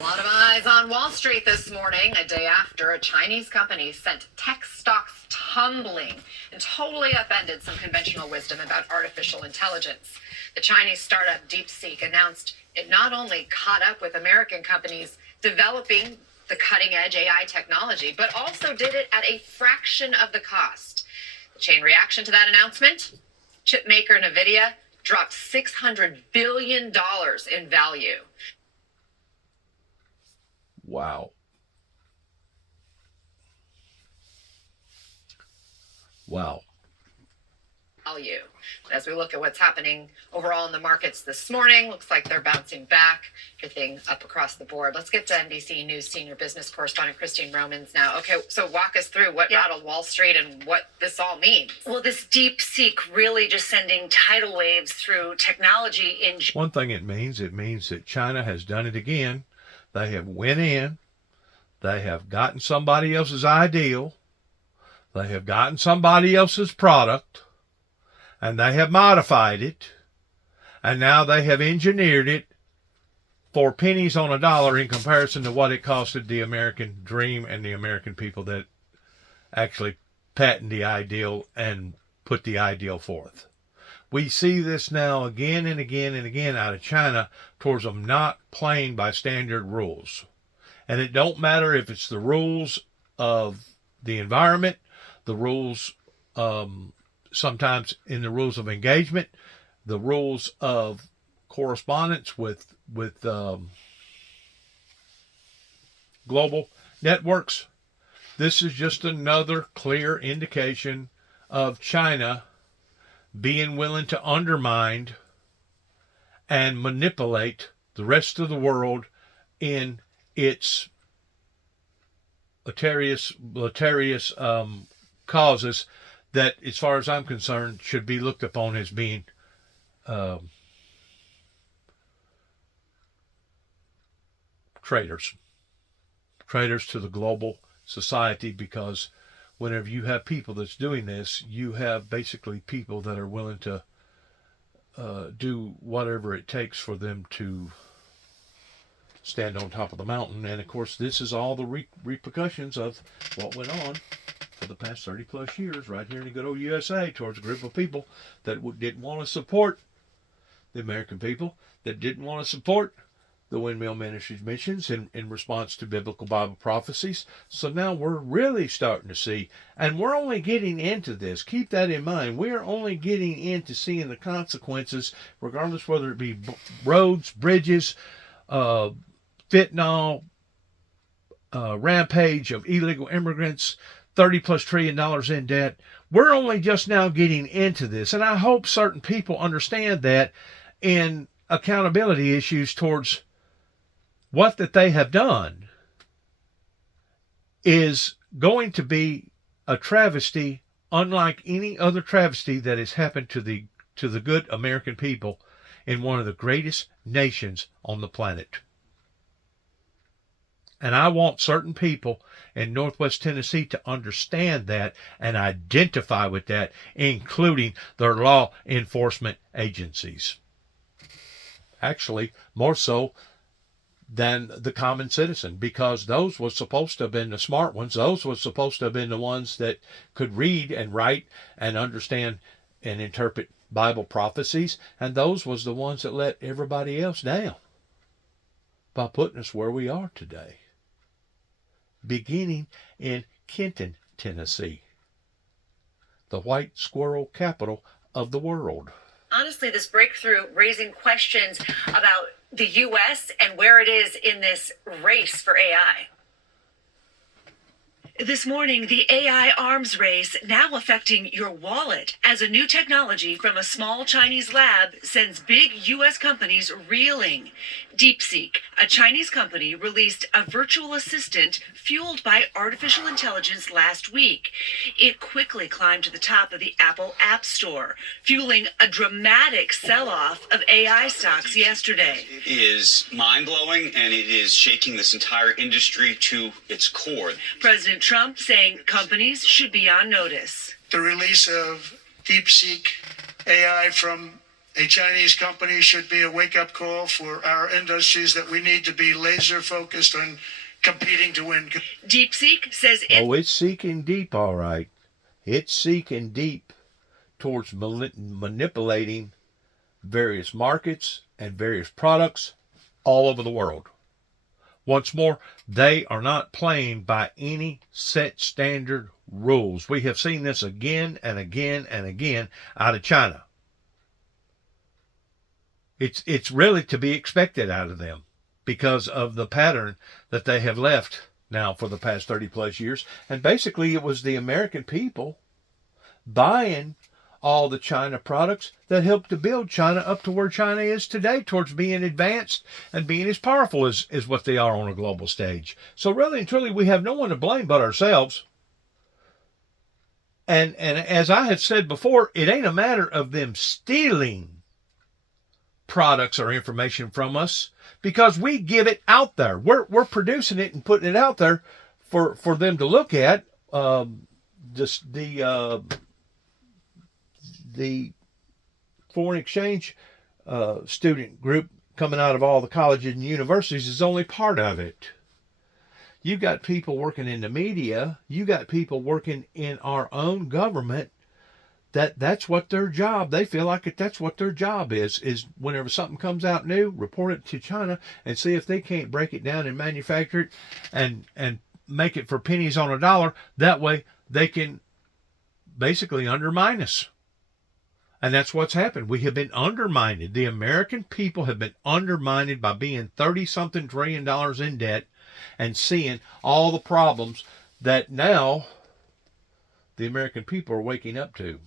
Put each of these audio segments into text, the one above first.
A lot of eyes on Wall Street this morning, a day after a Chinese company sent tech stocks tumbling and totally upended some conventional wisdom about artificial intelligence. The Chinese startup DeepSeek announced it not only caught up with American companies developing the cutting edge AI technology, but also did it at a fraction of the cost. The chain reaction to that announcement? Chip maker NVIDIA dropped $600 billion in value. Wow. Wow. Value. As we look at what's happening overall in the markets this morning, looks like they're bouncing back, everything up across the board. Let's get to NBC News senior business correspondent Christine Romans now. Okay, so walk us through what rattled Wall Street and what this all means. Well, this DeepSeek really just sending tidal waves through technology in... One thing it means that China has done it again. They have went in, they have gotten somebody else's ideal, they have gotten somebody else's product, and they have modified it, and now they have engineered it for pennies on a dollar in comparison to what it costed the American dream and the American people that actually patented the ideal and put the ideal forth. We see this now again and again and again out of China towards them not playing by standard rules. And it don't matter if it's the rules of the environment, the rules, sometimes in the rules of engagement, the rules of correspondence with global networks. This is just another clear indication of China being willing to undermine and manipulate the rest of the world in its letarious causes that, as far as I'm concerned, should be looked upon as being traitors to the global society, because whenever you have people that's doing this, you have basically people that are willing to do whatever it takes for them to stand on top of the mountain. And of course, this is all the repercussions of what went on for the past 30 plus years right here in the good old USA towards a group of people that didn't want to support the American people, that didn't want to support the Windmill Ministries missions in response to biblical Bible prophecies. So now we're really starting to see, and we're only getting into this. Keep that in mind. We're only getting into seeing the consequences, regardless whether it be roads, bridges, fentanyl, rampage of illegal immigrants, $30+ trillion in debt. We're only just now getting into this, and I hope certain people understand that in accountability issues towards what that they have done is going to be a travesty unlike any other travesty that has happened to the good American people in one of the greatest nations on the planet. And I want certain people in Northwest Tennessee to understand that and identify with that, including their law enforcement agencies. Actually, more so than the common citizen, because those were supposed to have been the smart ones. Those were supposed to have been the ones that could read and write and understand and interpret Bible prophecies, and those was the ones that let everybody else down by putting us where we are today, beginning in Kenton, Tennessee, the white squirrel capital of the world. Honestly, this breakthrough raising questions about the U.S. and where it is in this race for AI. This morning, the AI arms race now affecting your wallet as a new technology from a small Chinese lab sends big U.S. companies reeling. DeepSeek, a Chinese company, released a virtual assistant fueled by artificial intelligence last week. It quickly climbed to the top of the Apple App Store, fueling a dramatic sell-off of AI stocks yesterday. It is mind-blowing, and it is shaking this entire industry to its core. President Trump saying companies should be on notice. The release of DeepSeek AI from a Chinese company should be a wake-up call for our industries that we need to be laser focused on competing to win. DeepSeek says Oh, it's seeking deep, all right. It's seeking deep towards manipulating various markets and various products all over the world. Once more, they are not playing by any set standard rules. We have seen this again and again and again out of China. It's really to be expected out of them because of the pattern that they have left now for the past 30 plus years. And basically it was the American people buying all the China products that helped to build China up to where China is today, towards being advanced and being as powerful as what they are on a global stage. So really and truly, we have no one to blame but ourselves. And as I have said before, it ain't a matter of them stealing products or information from us, because we give it out there. We're producing it and putting it out there for them to look at. The foreign exchange student group coming out of all the colleges and universities is only part of it. You got people working in the media. You got people working in our own government. That's what their job. They feel like that's what their job is whenever something comes out new, report it to China and see if they can't break it down and manufacture it and make it for pennies on a dollar. That way they can basically undermine us. And that's what's happened. We have been undermined. The American people have been undermined by being $30-something trillion in debt and seeing all the problems that now the American people are waking up to.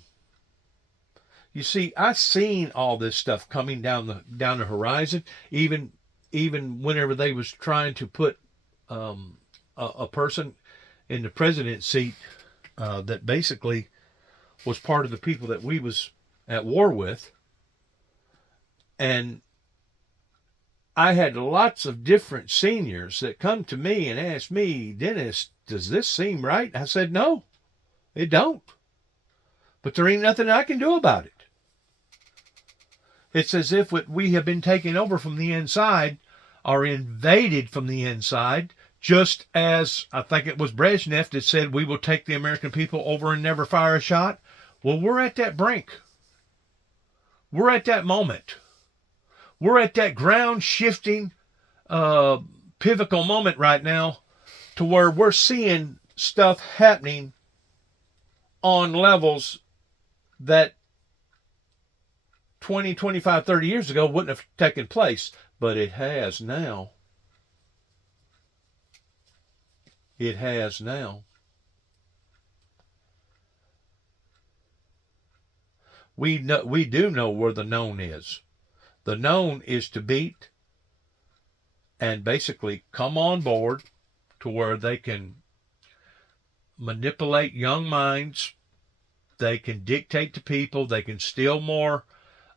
You see, I've seen all this stuff coming down the horizon, even whenever they was trying to put a person in the president's seat that basically was part of the people that we was at war with. And I had lots of different seniors that come to me and ask me, Dennis, does this seem right? I said, no, it don't. But there ain't nothing I can do about it. It's as if we have been taken over from the inside or invaded from the inside, just as I think it was Brezhnev that said we will take the American people over and never fire a shot. Well, we're at that brink. We're at that moment. We're at that ground-shifting, pivotal moment right now to where we're seeing stuff happening on levels that 20, 25, 30 years ago wouldn't have taken place. But it has now. It has now. We do know where the known is. The known is to beat and basically come on board to where they can manipulate young minds. They can dictate to people. They can steal more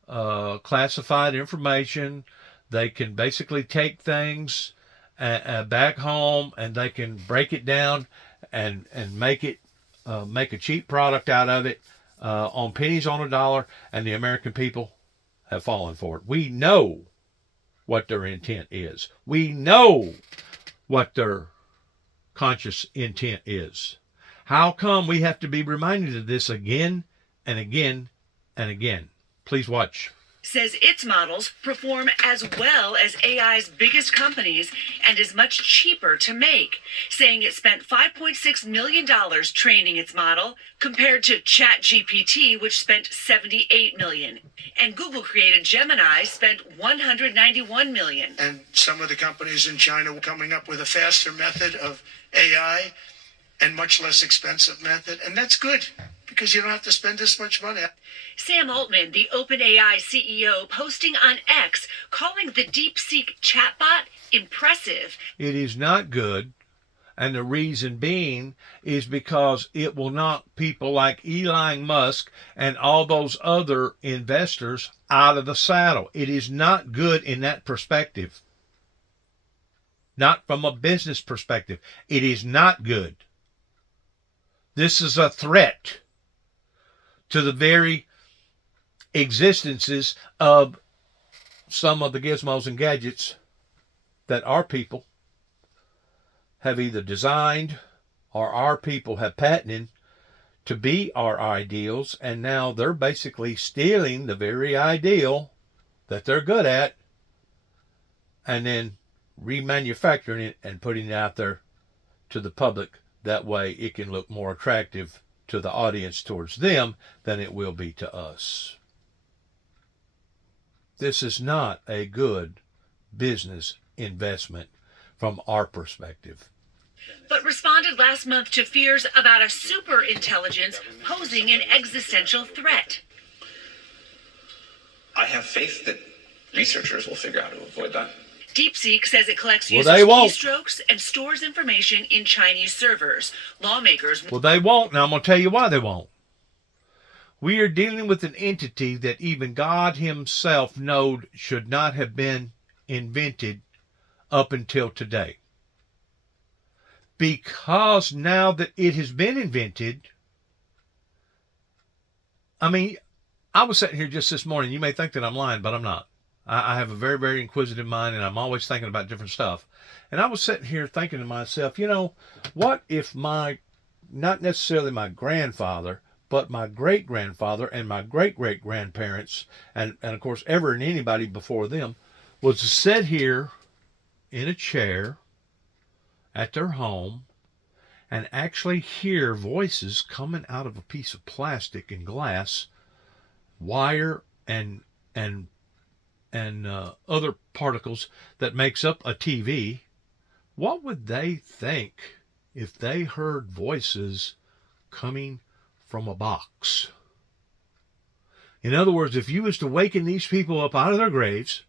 classified information. They can basically take things back home and they can break it down and make a cheap product out of it on pennies on a dollar, and the American people have fallen for it. We know what their intent is. We know what their conscious intent is. How come we have to be reminded of this again and again and again? Please watch. Says its models perform as well as AI's biggest companies and is much cheaper to make, saying it spent $5.6 million training its model compared to ChatGPT, which spent $78 million. And Google-created Gemini spent $191 million. And some of the companies in China were coming up with a faster method of AI and much less expensive method. And that's good because you don't have to spend as much money. Sam Altman, the OpenAI CEO, posting on X, calling the DeepSeek chatbot impressive. It is not good, and the reason being is because it will knock people like Elon Musk and all those other investors out of the saddle. It is not good in that perspective. Not from a business perspective. It is not good. This is a threat to the very existences of some of the gizmos and gadgets that our people have either designed or our people have patented to be our ideals, and now they're basically stealing the very ideal that they're good at and then remanufacturing it and putting it out there to the public. That way it can look more attractive to the audience towards them than it will be to us. This is not a good business investment from our perspective. But responded last month to fears about a super intelligence posing an existential threat. I have faith that researchers will figure out how to avoid that. DeepSeek says it collects Well, users' they won't. keystrokes and stores information in Chinese servers. Lawmakers. Well, they won't. Now, I'm going to tell you why they won't. We are dealing with an entity that even God himself knowed should not have been invented up until today. Because now that it has been invented, I mean, I was sitting here just this morning. You may think that I'm lying, but I'm not. I have a very, very inquisitive mind, and I'm always thinking about different stuff. And I was sitting here thinking to myself, you know, what if not necessarily my grandfather, but my great-grandfather and my great-great-grandparents, and of course ever and anybody before them, was to sit here in a chair at their home and actually hear voices coming out of a piece of plastic and glass, wire and other particles that makes up a TV. What would they think if they heard voices coming from a box? In other words, if you was to waken these people up out of their graves,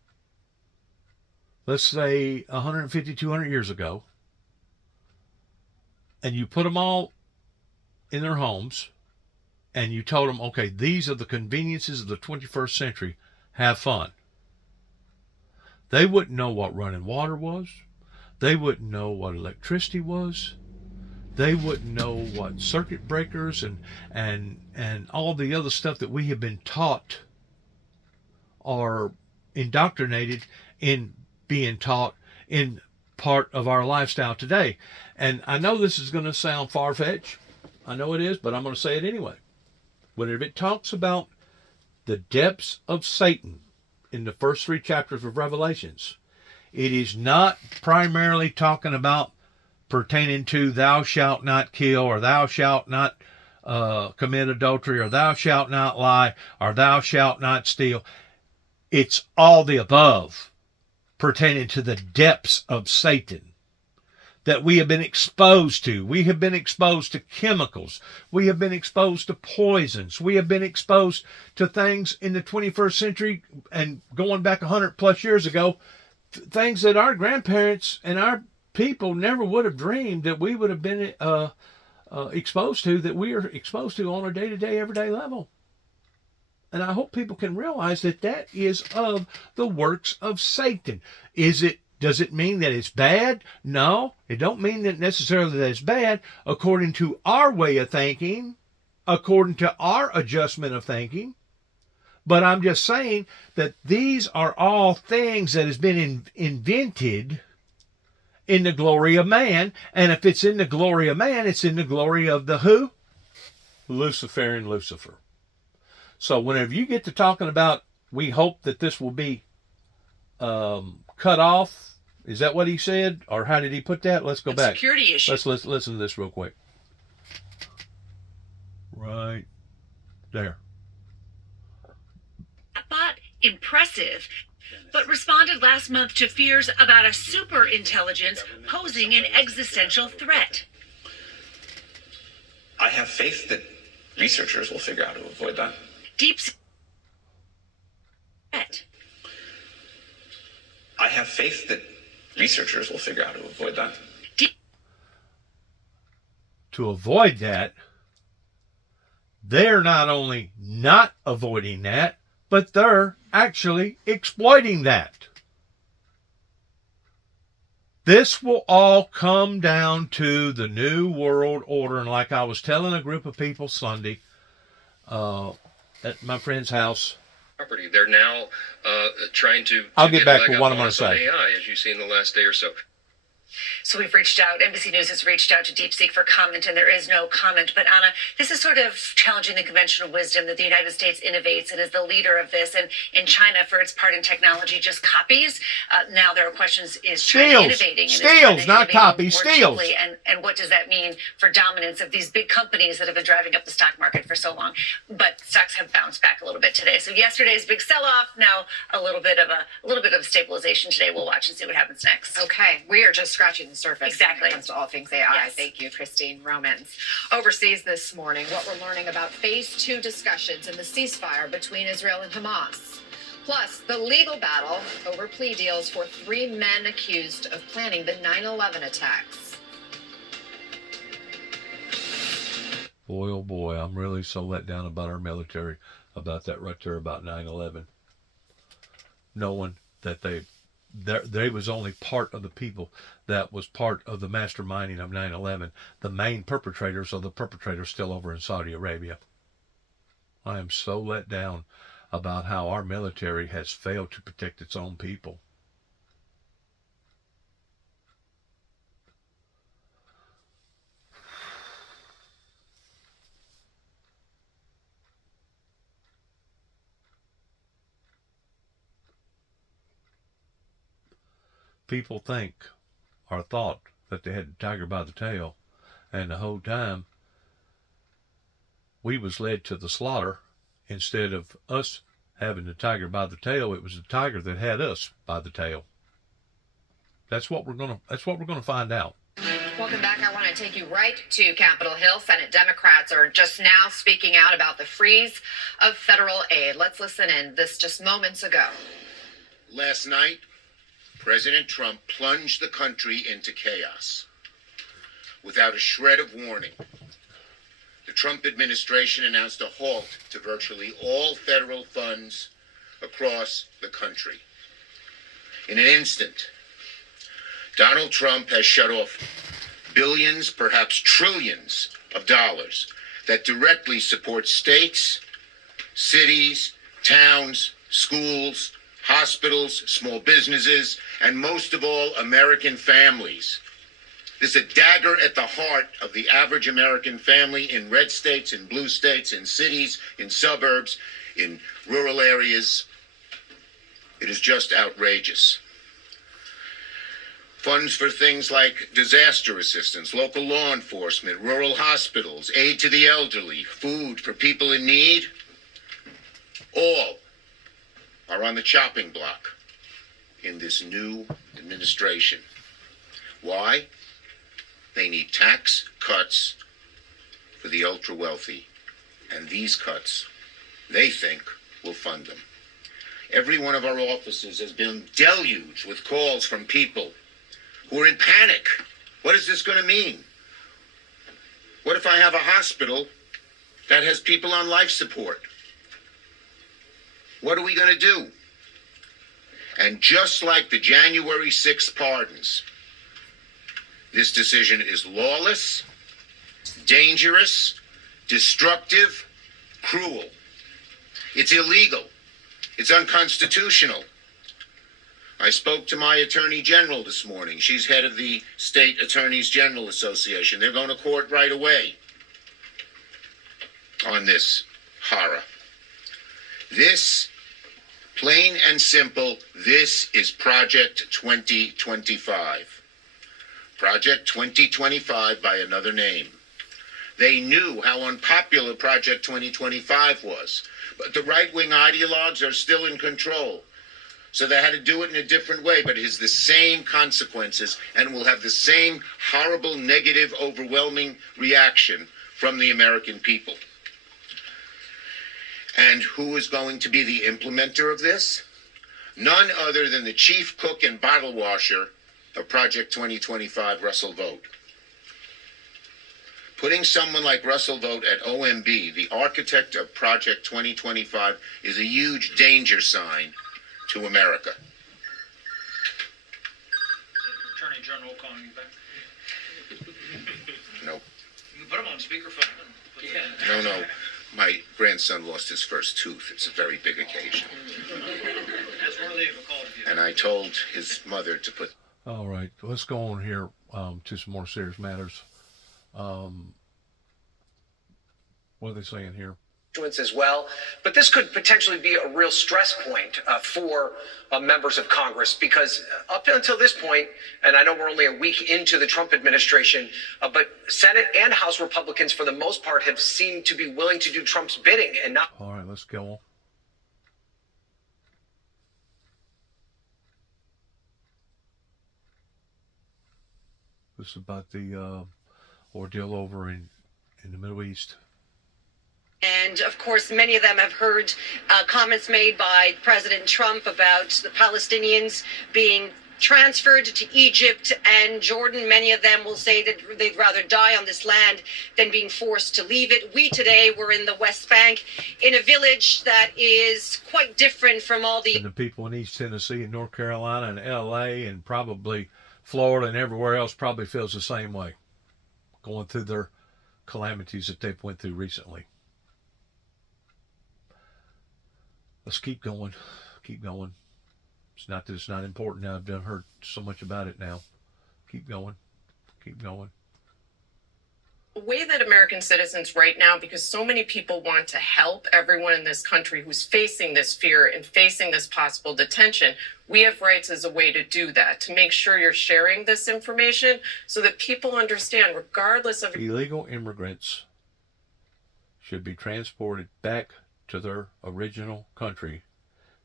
let's say 150, 200 years ago, and you put them all in their homes, and you told them, okay, these are the conveniences of the 21st century, have fun. They wouldn't know what running water was. They wouldn't know what electricity was. They wouldn't know what circuit breakers and all the other stuff that we have been taught or indoctrinated in being taught in part of our lifestyle today. And I know this is going to sound far-fetched. I know it is, but I'm going to say it anyway. Whenever it talks about the depths of Satan in the first 3 chapters of Revelations, it is not primarily talking about pertaining to thou shalt not kill, or thou shalt not commit adultery, or thou shalt not lie, or thou shalt not steal. It's all the above pertaining to the depths of Satan that we have been exposed to. We have been exposed to chemicals. We have been exposed to poisons. We have been exposed to things in the 21st century and going back 100 plus years ago, things that our grandparents and our people never would have dreamed that we would have been exposed to, that we are exposed to on a day-to-day, everyday level. And I hope people can realize that that is of the works of Satan. Does it mean that it's bad? No, it don't mean that necessarily that it's bad according to our way of thinking, according to our adjustment of thinking. But I'm just saying that these are all things that has been invented in the glory of man. And if it's in the glory of man, it's in the glory of the who? Luciferian Lucifer. So whenever you get to talking about, we hope that this will be cut off. Is that what he said? Or how did he put that? Let's go back. Security issue. Let's listen to this real quick. Right there. But impressive. But responded last month to fears about a super intelligence posing an existential threat. I have faith that researchers will figure out how to avoid that. DeepSeek. I have faith that researchers will figure out how to avoid that. To avoid that, they're not only not avoiding that, but they're actually exploiting that. This will all come down to the New World Order. And like I was telling a group of people Sunday at my friend's house, property. They're now trying to. I'll get back a leg to up what I'm on going to us on say. AI, as you've seen in the last day or so. So we've reached out, NBC News has reached out to DeepSeek for comment, and there is no comment. But Anna, this is sort of challenging the conventional wisdom that the United States innovates and is the leader of this. And in China, for its part in technology, just copies. Now there are questions, is China innovating? Steals, not copies, steals. And what does that mean for dominance of these big companies that have been driving up the stock market for so long? But stocks have bounced back a little bit today. So yesterday's big sell-off, now a little bit of stabilization today. We'll watch and see what happens next. Okay, we are just scratching the surface Exactly. when it comes to all things AI. Yes. Thank you, Christine Romans. Overseas this morning, what we're learning about phase 2 discussions in the ceasefire between Israel and Hamas. Plus, the legal battle over plea deals for 3 men accused of planning the 9/11 attacks. Boy, oh boy, I'm really so let down about our military, about that right there, about 9/11. Knowing that they was only part of the people that was part of the masterminding of 9/11. The main perpetrators are the perpetrators still over in Saudi Arabia. I am so let down about how our military has failed to protect its own people. People think or thought that they had the tiger by the tail, and the whole time we was led to the slaughter. Instead of us having the tiger by the tail, it was the tiger that had us by the tail. That's what we're gonna find out. Welcome back. I want to take you right to Capitol Hill. Senate Democrats are just now speaking out about the freeze of federal aid. Let's listen in. This just moments ago. Last night, President Trump plunged the country into chaos without a shred of warning. The Trump administration announced a halt to virtually all federal funds across the country. In an instant, Donald Trump has shut off billions, perhaps trillions of dollars that directly support states, cities, towns, schools, hospitals, small businesses, and most of all, American families. This is a dagger at the heart of the average American family in red states, in blue states, in cities, in suburbs, in rural areas. It is just outrageous. Funds for things like disaster assistance, local law enforcement, rural hospitals, aid to the elderly, food for people in need, all are on the chopping block in this new administration. Why? They need tax cuts for the ultra-wealthy, and these cuts, they think, will fund them. Every one of our offices has been deluged with calls from people who are in panic. What is this going to mean? What if I have a hospital that has people on life support? What are we going to do? And just like the January 6th pardons, this decision is lawless, dangerous, destructive, cruel. It's illegal. It's unconstitutional. I spoke to my Attorney General this morning. She's head of the State Attorneys General Association. They're going to court right away on this horror. This, plain and simple, this is Project 2025. Project 2025 by another name. They knew how unpopular Project 2025 was, but the right-wing ideologues are still in control. So they had to do it in a different way, but it has the same consequences and will have the same horrible, negative, overwhelming reaction from the American people. And who is going to be the implementer of this? None other than the chief cook and bottle washer of Project 2025, Russell Vought. Putting someone like Russell Vought at OMB, the architect of Project 2025, is a huge danger sign to America. Attorney General calling you back. Nope. You can put him on speakerphone. No. My grandson grandson lost his first tooth. It's a very big occasion. That's worthy of a call to you. And I told his mother to put... All right, let's go on here to some more serious matters. What are they saying here? As well, but this could potentially be a real stress point for members of Congress, because up until this point, and I know we're only a week into the Trump administration, but Senate and House Republicans, for the most part, have seemed to be willing to do Trump's bidding and not. All right, let's go on. This is about the ordeal over in the Middle East. And of course, many of them have heard comments made by President Trump about the Palestinians being transferred to Egypt and Jordan. Many of them will say that they'd rather die on this land than being forced to leave it. We today were in the West Bank, in a village that is quite different from all the... And the people in East Tennessee and North Carolina and LA and probably Florida and everywhere else probably feels the same way, going through their calamities that they've went through recently. Let's keep going. Keep going. It's not that it's not important now. I've heard so much about it now. Keep going. Keep going. The way that American citizens right now, because so many people want to help everyone in this country who's facing this fear and facing this possible detention, we have rights as a way to do that, to make sure you're sharing this information so that people understand, regardless of... Illegal immigrants should be transported back to their original country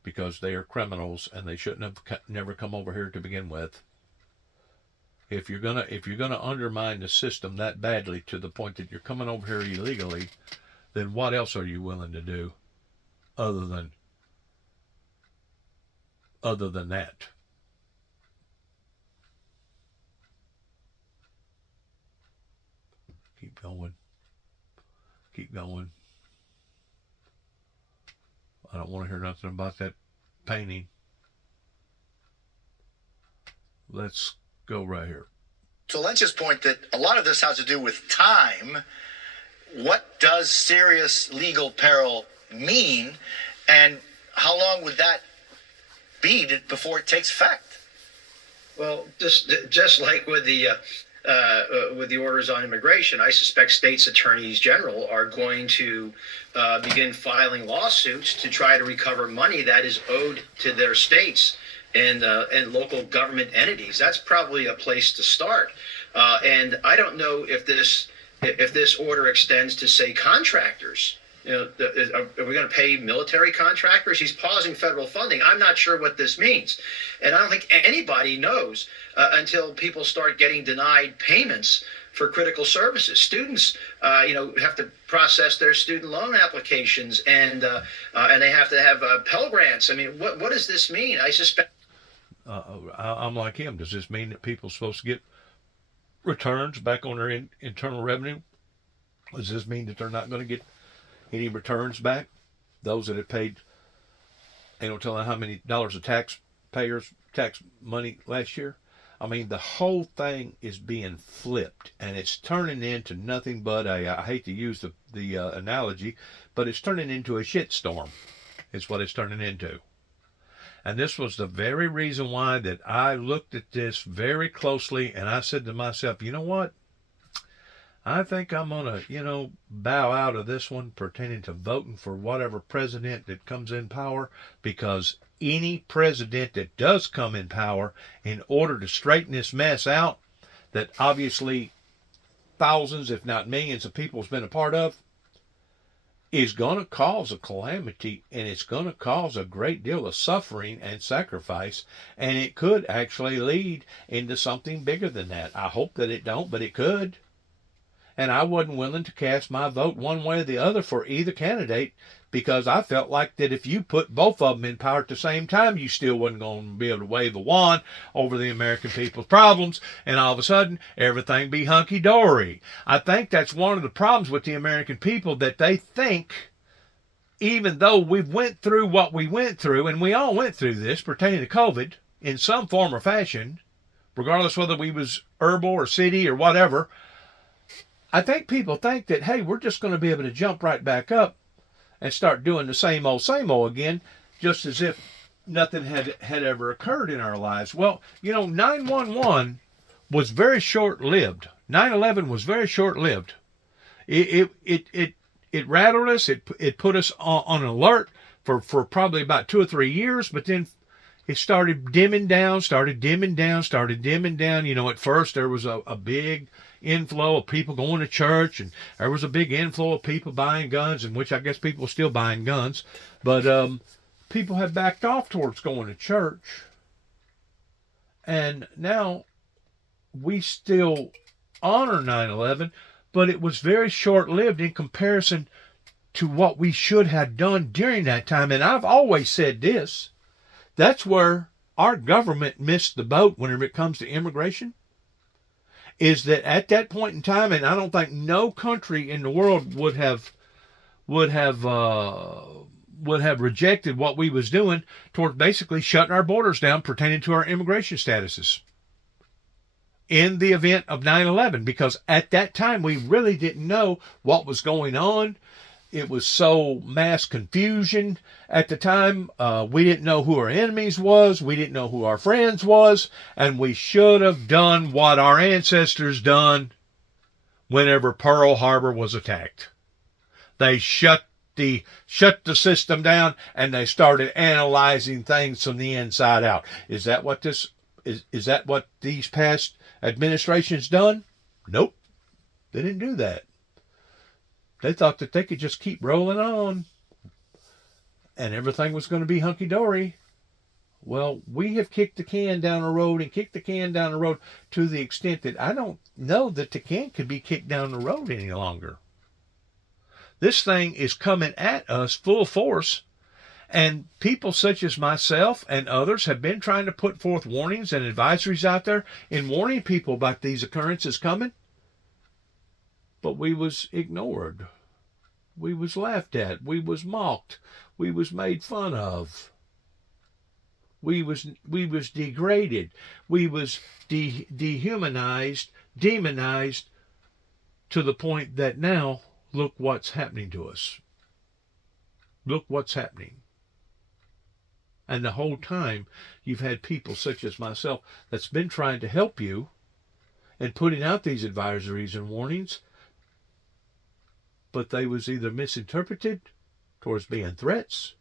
because they are criminals and they shouldn't have never come over here to begin with. If you're gonna undermine the system that badly to the point that you're coming over here illegally, then what else are you willing to do other than that? Keep going. Keep going. I don't want to hear nothing about that painting. Let's go right here. To Lynch's point that a lot of this has to do with time. What does serious legal peril mean, and how long would that be before it takes effect? Well, just like with the orders on immigration, I suspect states' attorneys general are going to begin filing lawsuits to try to recover money that is owed to their states and local government entities. That's probably a place to start. And I don't know if this order extends to, say, contractors. Are we going to pay military contractors? He's pausing federal funding. I'm not sure what this means. And I don't think anybody knows until people start getting denied payments for critical services. Students, have to process their student loan applications, and they have to have Pell Grants. I mean, what does this mean? I suspect. I'm like him. Does this mean that people are supposed to get returns back on their internal revenue? Does this mean that they're not going to get any returns back? Those that have paid, they don't tell them how many dollars of tax money last year. I mean, the whole thing is being flipped, and it's turning into nothing but I hate to use the analogy, but it's turning into a shitstorm. It's what it's turning into. And this was the very reason why that I looked at this very closely, and I said to myself, you know what? I think I'm going to, bow out of this one pertaining to voting for whatever president that comes in power, because any president that does come in power, in order to straighten this mess out that obviously thousands, if not millions of people has been a part of, is going to cause a calamity, and it's going to cause a great deal of suffering and sacrifice, and it could actually lead into something bigger than that. I hope that it don't, but it could. And I wasn't willing to cast my vote one way or the other for either candidate, because I felt like that if you put both of them in power at the same time, you still wasn't going to be able to wave a wand over the American people's problems, and all of a sudden, everything be hunky-dory. I think that's one of the problems with the American people, that they think, even though we've went through what we went through, and we all went through this pertaining to COVID in some form or fashion, regardless whether we was urban or city or whatever, I think people think that, hey, we're just going to be able to jump right back up and start doing the same old again, just as if nothing had ever occurred in our lives. Well, 911 was very short-lived. 9/11 was very short-lived. It rattled us. It put us on alert for probably about 2 or 3 years, but then it started dimming down. At first there was a big inflow of people going to church, and there was a big inflow of people buying guns, in which I guess people are still buying guns, but people have backed off towards going to church. And now we still honor 9/11, but it was very short-lived in comparison to what we should have done during that time. And I've always said this: that's where our government missed the boat whenever it comes to immigration, is that at that point in time, and I don't think no country in the world would have rejected what we was doing toward basically shutting our borders down pertaining to our immigration statuses in the event of 9/11, because at that time we really didn't know what was going on. It was so mass confusion at the time. We didn't know who our enemies was. We didn't know who our friends was. And we should have done what our ancestors done whenever Pearl Harbor was attacked. They shut the system down, and they started analyzing things from the inside out. Is that what is that what these past administrations done? Nope. They didn't do that. They thought that they could just keep rolling on and everything was going to be hunky-dory. Well, we have kicked the can down the road to the extent that I don't know that the can could be kicked down the road any longer. This thing is coming at us full force, and people such as myself and others have been trying to put forth warnings and advisories out there in warning people about these occurrences coming. But we was ignored. We was laughed at. We was mocked. We was made fun of. We was degraded. We was dehumanized, demonized, to the point that now, look what's happening to us. Look what's happening. And the whole time, you've had people such as myself that's been trying to help you and putting out these advisories and warnings, but they was either misinterpreted towards being threats,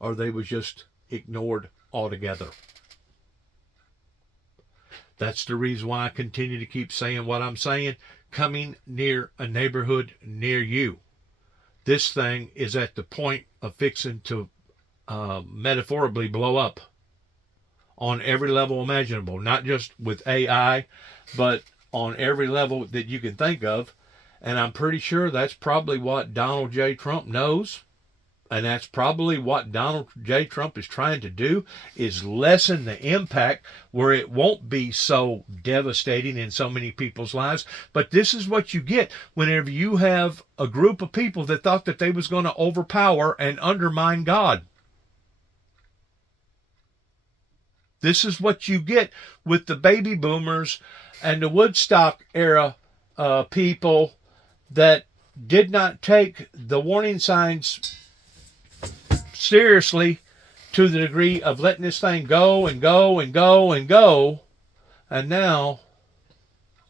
or they was just ignored altogether. That's the reason why I continue to keep saying what I'm saying, coming near a neighborhood near you. This thing is at the point of fixing to metaphorically blow up on every level imaginable, not just with AI, but on every level that you can think of. And I'm pretty sure that's probably what Donald J. Trump knows. And that's probably what Donald J. Trump is trying to do, is lessen the impact where it won't be so devastating in so many people's lives. But this is what you get whenever you have a group of people that thought that they was going to overpower and undermine God. This is what you get with the baby boomers and the Woodstock era people that did not take the warning signs seriously to the degree of letting this thing go and go and go and go. And now,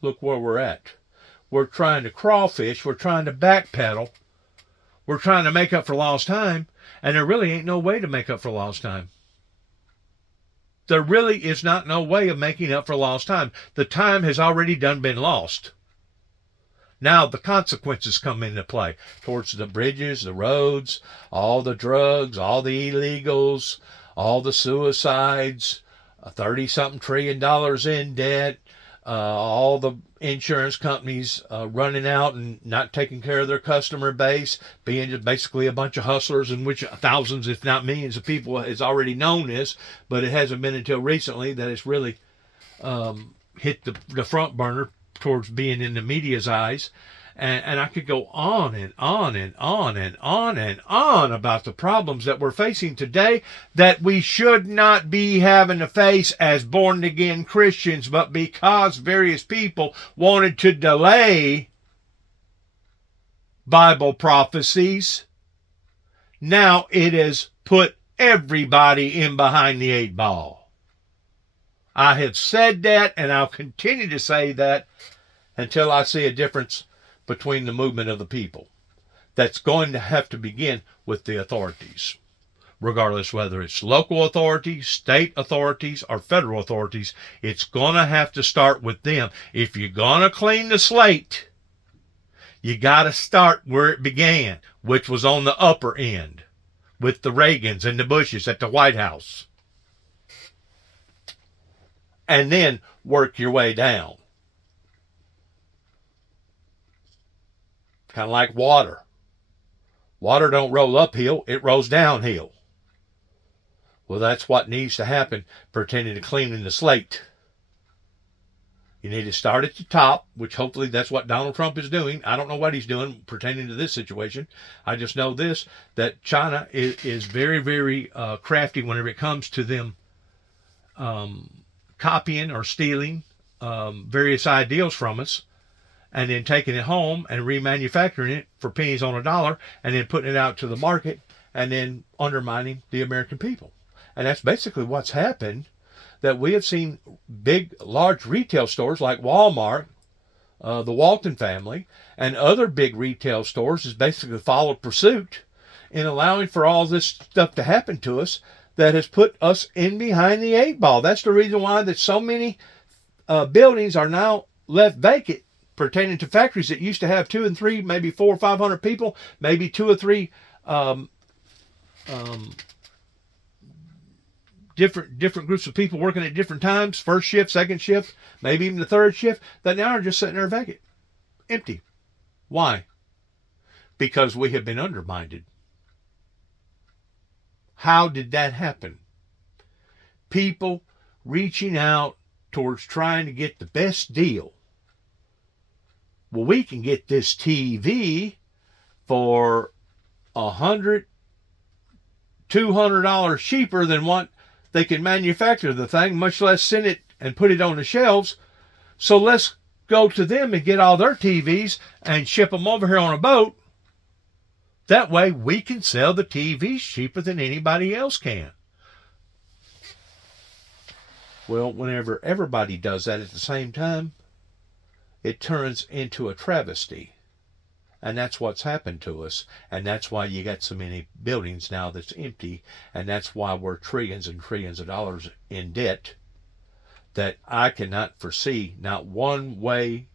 look where we're at. We're trying to crawfish. We're trying to backpedal. We're trying to make up for lost time. And there really ain't no way to make up for lost time. There really is not no way of making up for lost time. The time has already been lost. Now the consequences come into play towards the bridges, the roads, all the drugs, all the illegals, all the suicides, $30-something trillion in debt, all the insurance companies running out and not taking care of their customer base, being just basically a bunch of hustlers, in which thousands, if not millions of people has already known this, but it hasn't been until recently that it's really hit the front burner towards being in the media's eyes. And I could go on and on and on and on and on about the problems that we're facing today that we should not be having to face as born-again Christians, but because various people wanted to delay Bible prophecies now it has put everybody in behind the 8 ball. I have said that, and I'll continue to say that until I see a difference between the movement of the people. That's going to have to begin with the authorities, regardless whether it's local authorities, state authorities, or federal authorities. It's going to have to start with them. If you're going to clean the slate, you got to start where it began, which was on the upper end with the Reagans and the Bushes at the White House. And then work your way down. Kind of like water. Water don't roll uphill, it rolls downhill. Well, that's what needs to happen pertaining to cleaning the slate. You need to start at the top, which hopefully that's what Donald Trump is doing. I don't know what he's doing pertaining to this situation. I just know this, that China is very, very crafty whenever it comes to them copying or stealing various ideals from us, and then taking it home and remanufacturing it for pennies on a dollar, and then putting it out to the market, and then undermining the American people. And that's basically what's happened, that we have seen big, large retail stores like Walmart, the Walton family, and other big retail stores has basically followed pursuit in allowing for all this stuff to happen to us that has put us in behind the 8 ball. That's the reason why that so many buildings are now left vacant pertaining to factories that used to have 2 and 3, maybe 400 or 500 people, maybe 2 or 3 different groups of people working at different times, first shift, second shift, maybe even the third shift, that now are just sitting there vacant, empty. Why? Because we have been undermined. How did that happen? People reaching out towards trying to get the best deal. Well, we can get this TV for $100, $200 cheaper than what they can manufacture the thing, much less send it and put it on the shelves. So let's go to them and get all their TVs and ship them over here on a boat. That way we can sell the TVs cheaper than anybody else can. Well, whenever everybody does that at the same time, it turns into a travesty. And that's what's happened to us. And that's why you got so many buildings now that's empty. And that's why we're trillions and trillions of dollars in debt that I cannot foresee not one way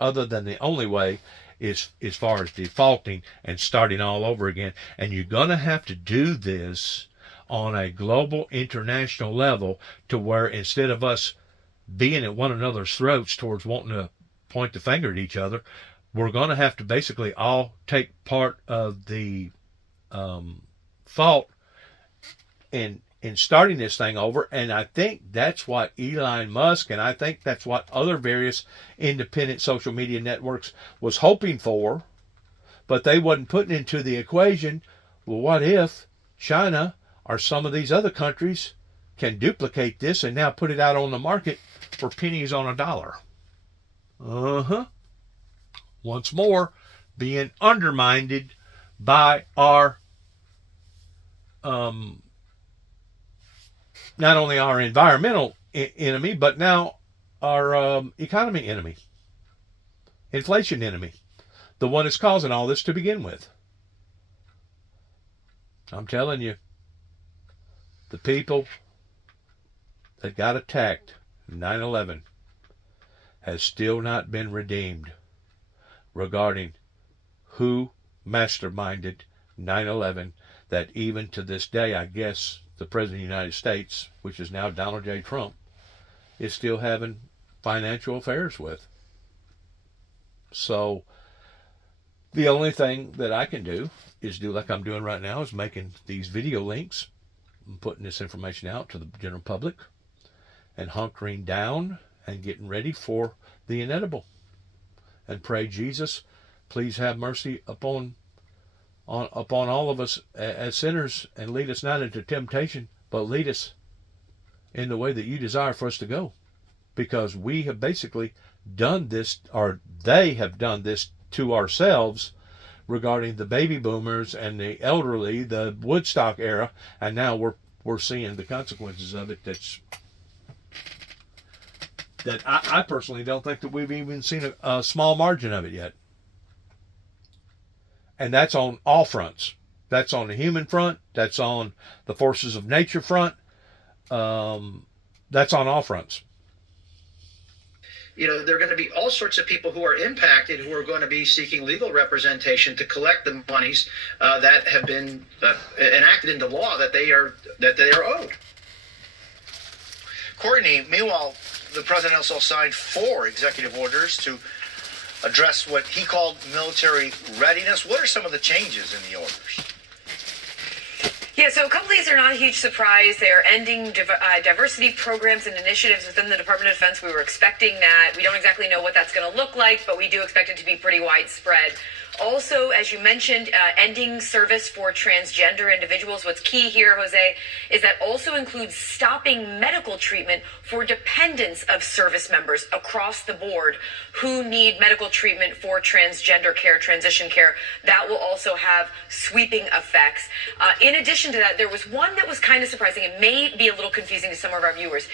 other than the only way is as far as defaulting and starting all over again. And you're going to have to do this on a global international level to where instead of us being at one another's throats towards wanting to point the finger at each other, we're going to have to basically all take part of the fault in starting this thing over. And I think that's what Elon Musk, and I think that's what other various independent social media networks was hoping for, but they wasn't putting into the equation, well, what if China or some of these other countries can duplicate this and now put it out on the market for pennies on a dollar? Once more, being undermined by our not only our environmental enemy, but now our economy enemy, inflation enemy, the one that's causing all this to begin with. I'm telling you, the people that got attacked in 9/11 has still not been redeemed regarding who masterminded 9/11, that even to this day, I guess, the President of the United States, which is now Donald J. Trump, is still having financial affairs with. So the only thing that I can do is do like I'm doing right now, is making these video links and putting this information out to the general public and hunkering down and getting ready for the inedible. And pray, Jesus, please have mercy upon all of us as sinners, and lead us not into temptation, but lead us in the way that you desire for us to go. Because we have basically done this, or they have done this to ourselves regarding the baby boomers and the elderly, the Woodstock era, and now we're seeing the consequences of it. That I personally don't think that we've even seen a small margin of it yet. And that's on all fronts. That's on the human front. That's on the forces of nature front. That's on all fronts. You know, there are going to be all sorts of people who are impacted who are going to be seeking legal representation to collect the monies that have been enacted into law that they are owed. Courtney, meanwhile, the president also signed 4 executive orders to address what he called military readiness. What are some of the changes in the orders? Yeah, so a couple of these are not a huge surprise. They are ending diversity programs and initiatives within the Department of Defense. We were expecting that. We don't exactly know what that's going to look like, but we do expect it to be pretty widespread. Also, as you mentioned, ending service for transgender individuals. What's key here, Jose, is that also includes stopping medical treatment for dependents of service members across the board who need medical treatment for transgender care, transition care. That will also have sweeping effects. In addition to that, there was one that was kind of surprising. It may be a little confusing to some of our viewers.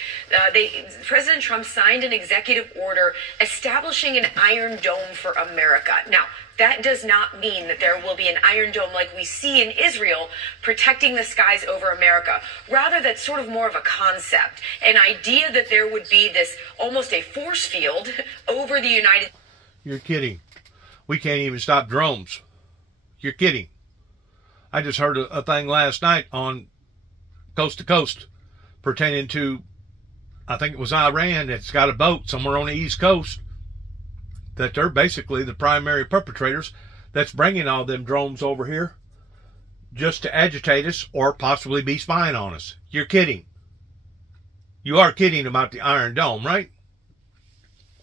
President Trump signed an executive order establishing an Iron Dome for America. Now, that does not mean that there will be an Iron Dome like we see in Israel protecting the skies over America. Rather, that's sort of more of a concept, an idea that there would be this almost a force field over the United States. You're kidding. We can't even stop drones. You're kidding. I just heard a thing last night on Coast to Coast pertaining to, I think it was Iran, that's got a boat somewhere on the East Coast, that they're basically the primary perpetrators that's bringing all them drones over here just to agitate us or possibly be spying on us. You're kidding. You are kidding about the Iron Dome, right?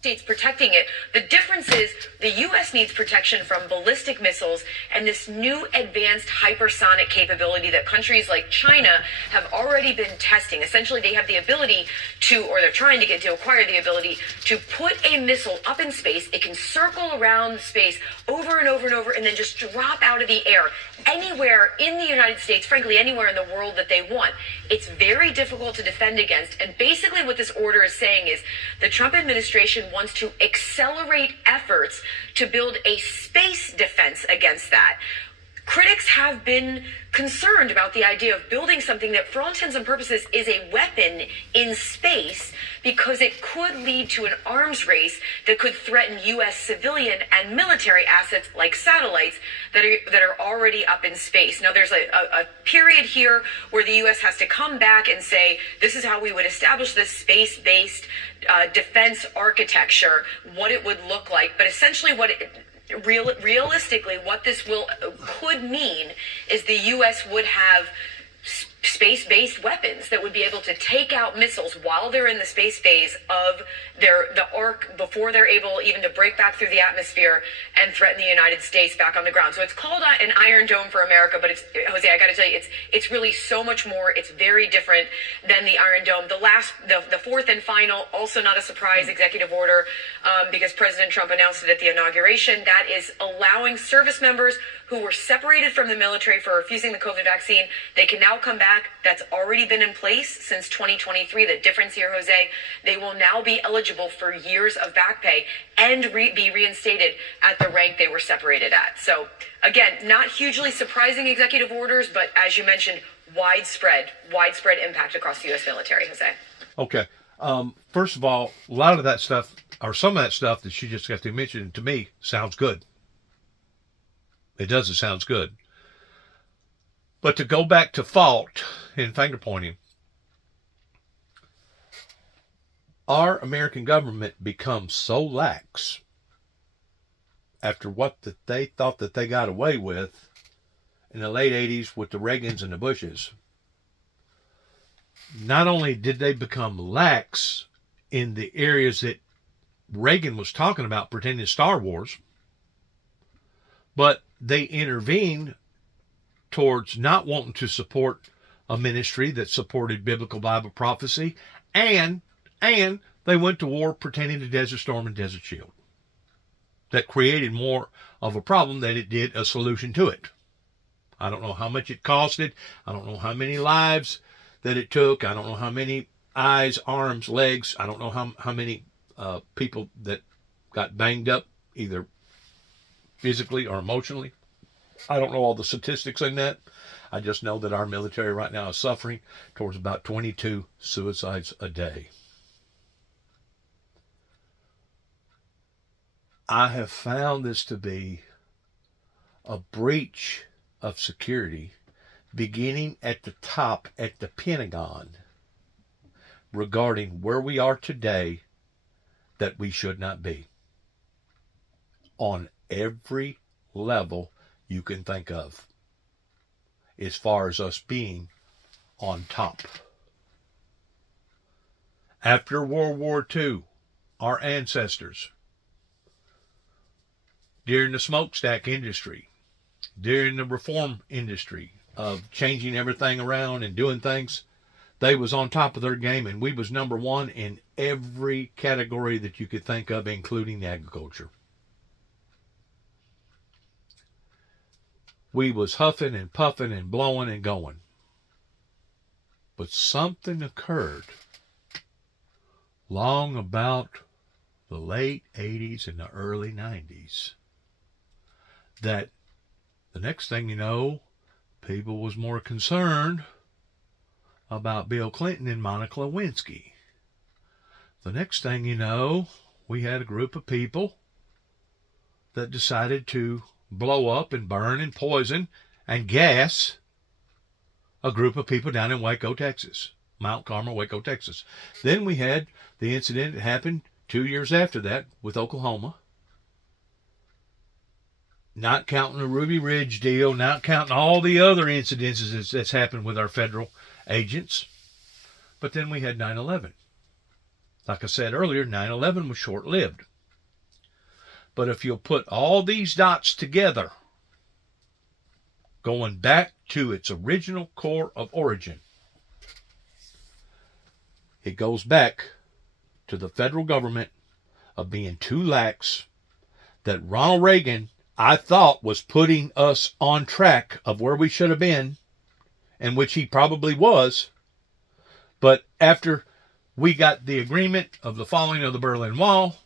States protecting it. The difference is the U.S. needs protection from ballistic missiles and this new advanced hypersonic capability that countries like China have already been testing. Essentially, they have the ability to, or they're trying to get to acquire the ability to put a missile up in space. It can circle around space over and over and over and then just drop out of the air anywhere in the United States, frankly, anywhere in the world that they want. It's very difficult to defend against. And basically what this order is saying is the Trump administration wants to accelerate efforts to build a space defense against that. Critics have been concerned about the idea of building something that, for all intents and purposes, is a weapon in space because it could lead to an arms race that could threaten U.S. civilian and military assets like satellites that are already up in space. Now, there's a period here where the U.S. has to come back and say, this is how we would establish this space-based defense architecture, what it would look like. But essentially realistically, what this could mean is the U.S. would have space-based weapons that would be able to take out missiles while they're in the space phase of the arc before they're able even to break back through the atmosphere and threaten the United States back on the ground. So it's called an Iron Dome for America, but it's, Jose, I got to tell you, it's really so much more. It's very different than the Iron Dome. The fourth and final, also not a surprise, executive order because President Trump announced it at the inauguration. That is allowing service members who were separated from the military for refusing the COVID vaccine. They can now come back. That's already been in place since 2023. The difference here, Jose, they will now be eligible for years of back pay and be reinstated at the rank they were separated at. So again, not hugely surprising executive orders, but as you mentioned, widespread impact across the U.S. military, Jose. Okay. First of all, a lot of that stuff, or some of that stuff that she just got to mention, to me, sounds good. It does. It sounds good. But to go back to fault in finger pointing, our American government becomes so lax after what that they thought that they got away with in the late 80s with the Reagans and the Bushes. Not only did they become lax in the areas that Reagan was talking about pertaining to Star Wars, but they intervened towards not wanting to support a ministry that supported biblical Bible prophecy, and they went to war pertaining to Desert Storm and Desert Shield. that created more of a problem than it did a solution to it. I don't know how much it costed. I don't know how many lives that it took. I don't know how many eyes, arms, legs. I don't know how many people that got banged up, either physically or emotionally. I don't know all the statistics in that. I just know that our military right now is suffering towards about 22 suicides a day. I have found this to be a breach of security beginning at the top at the Pentagon regarding where we are today that we should not be on every level you can think of as far as us being on top. After World War II, our ancestors, during the smokestack industry, during the reform industry of changing everything around and doing things, they was on top of their game, and we was number one in every category that you could think of, including agriculture. We was huffing and puffing and blowing and going. But something occurred long about the late 80s and the early 90s that the next thing you know, people was more concerned about Bill Clinton and Monica Lewinsky. The next thing you know, we had a group of people that decided to blow up and burn and poison and gas a group of people down in Waco, Texas. Mount Carmel, Waco, Texas. Then we had the incident that happened 2 years after that with Oklahoma. Not counting the Ruby Ridge deal, not counting all the other incidences that's happened with our federal agents. But then we had 9/11. Like I said earlier, 9/11 was short-lived. But if you'll put all these dots together, going back to its original core of origin, it goes back to the federal government of being too lax, that Ronald Reagan, I thought, was putting us on track of where we should have been, and which he probably was. But after we got the agreement of the falling of the Berlin Wall,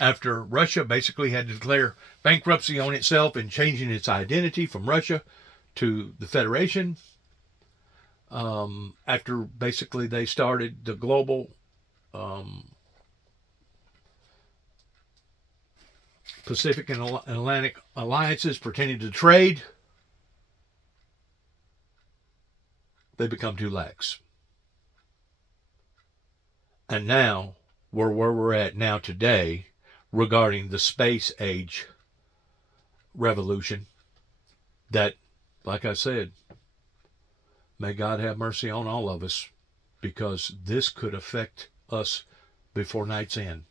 after Russia basically had to declare bankruptcy on itself and changing its identity from Russia to the Federation, after basically they started the global Pacific and Atlantic alliances pertaining to trade, they become too lax. And now, where we're at now today, regarding the space age revolution, that, like I said, may God have mercy on all of us, because this could affect us before night's end.